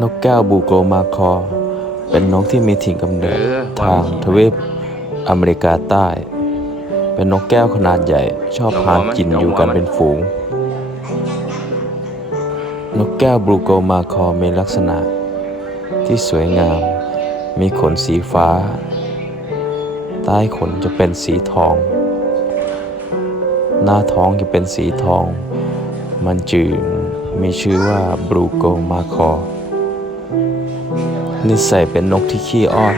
นกแก้วบูโกมาคอ เป็นนกที่มีถิ่นกำเนิดเออทางทวีปอเมริกาใต้ เป็นนกแก้วขนาดใหญ่ ชอบหากินอยู่กันเป็นฝูง นกแก้วบลูโกมาคอมีลักษณะ ที่สวยงาม มีขนสีฟ้า ใต้ขนจะเป็นสีทอง หน้าท้องจะเป็นสีทอง มันจึงมีชื่อว่าบลูโกมาคอ นิสัยเป็นนกที่ขี้อ้อน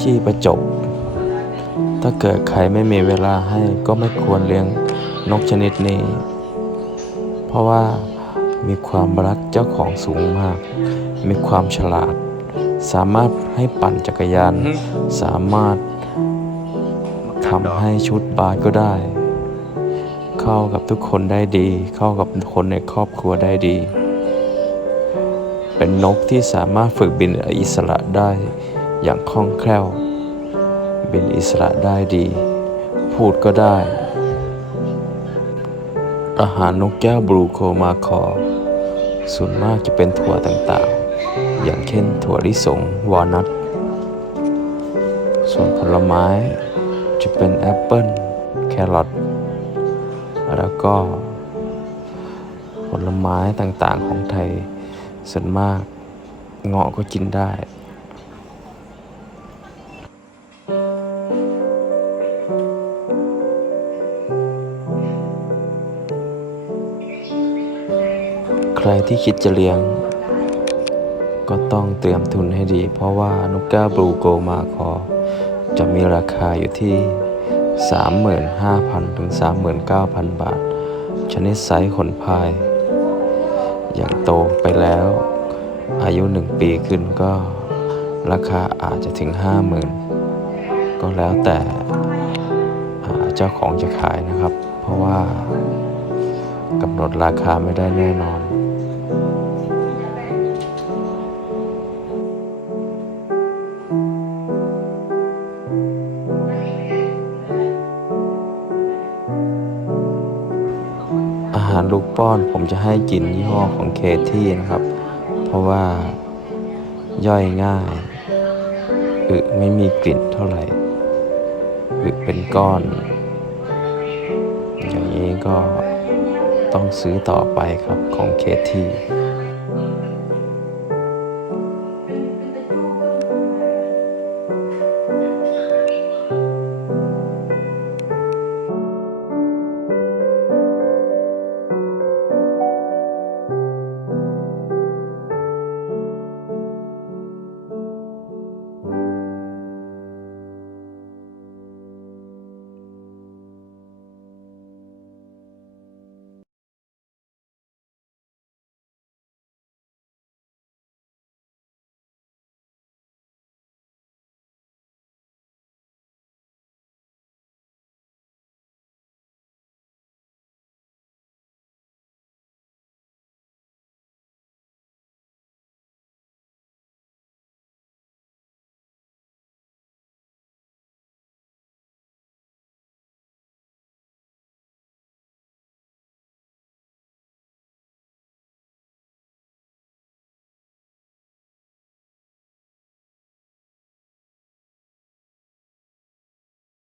ขี้ประจบ ถ้าเกิดใครไม่มีเวลาให้ก็ไม่ควรเลี้ยงนกชนิดนี้ เพราะว่ามีความรักเจ้าของสูงมาก มีความฉลาด สามารถให้ปั่นจักรยาน สามารถทำให้ชุดบาสก็ได้ เข้ากับทุกคนได้ดี เข้ากับคนในครอบครัวได้ดี เป็นนกที่สามารถฝึกบินอิสระได้อย่างคล่องแคล่ว บินอิสระได้ดี พูดก็ได้อาหารนกแก้วบลูโคมาคอ ส่วนมากจะเป็นถั่วต่างๆ อย่างเช่นถั่วลิสงวอลนัทส่วนผลไม้จะเป็นแอปเปิลแครอทแล้วก็ผลไม้ต่างๆของไทย ส่วนมากเงาะก็กินได้ใครที่คิดจะเลี้ยง ก็ต้องเตรียมทุนให้ดี เพราะว่านกแก้วบลูโกมาคอ จะมีราคาอยู่ที่ 35,000 ถึง 39,000 บาท ชนิดไซส์ขนพาย อย่างโตไปแล้ว อายุหนึ่งปีขึ้นก็ราคาอาจจะถึงห้าหมื่นก็แล้วแต่เจ้าของจะขายนะครับ เพราะว่ากำหนดราคาไม่ได้แน่นอนารลูกป้อนผมจะให้กินยี่ห้อของเคที่นะครับ เพราะว่าย่อยง่ายอึไม่มีกลิ่นเท่าไหร่อึเป็นก้อน อย่างนี้ก็ต้องซื้อต่อไปครับของเคที่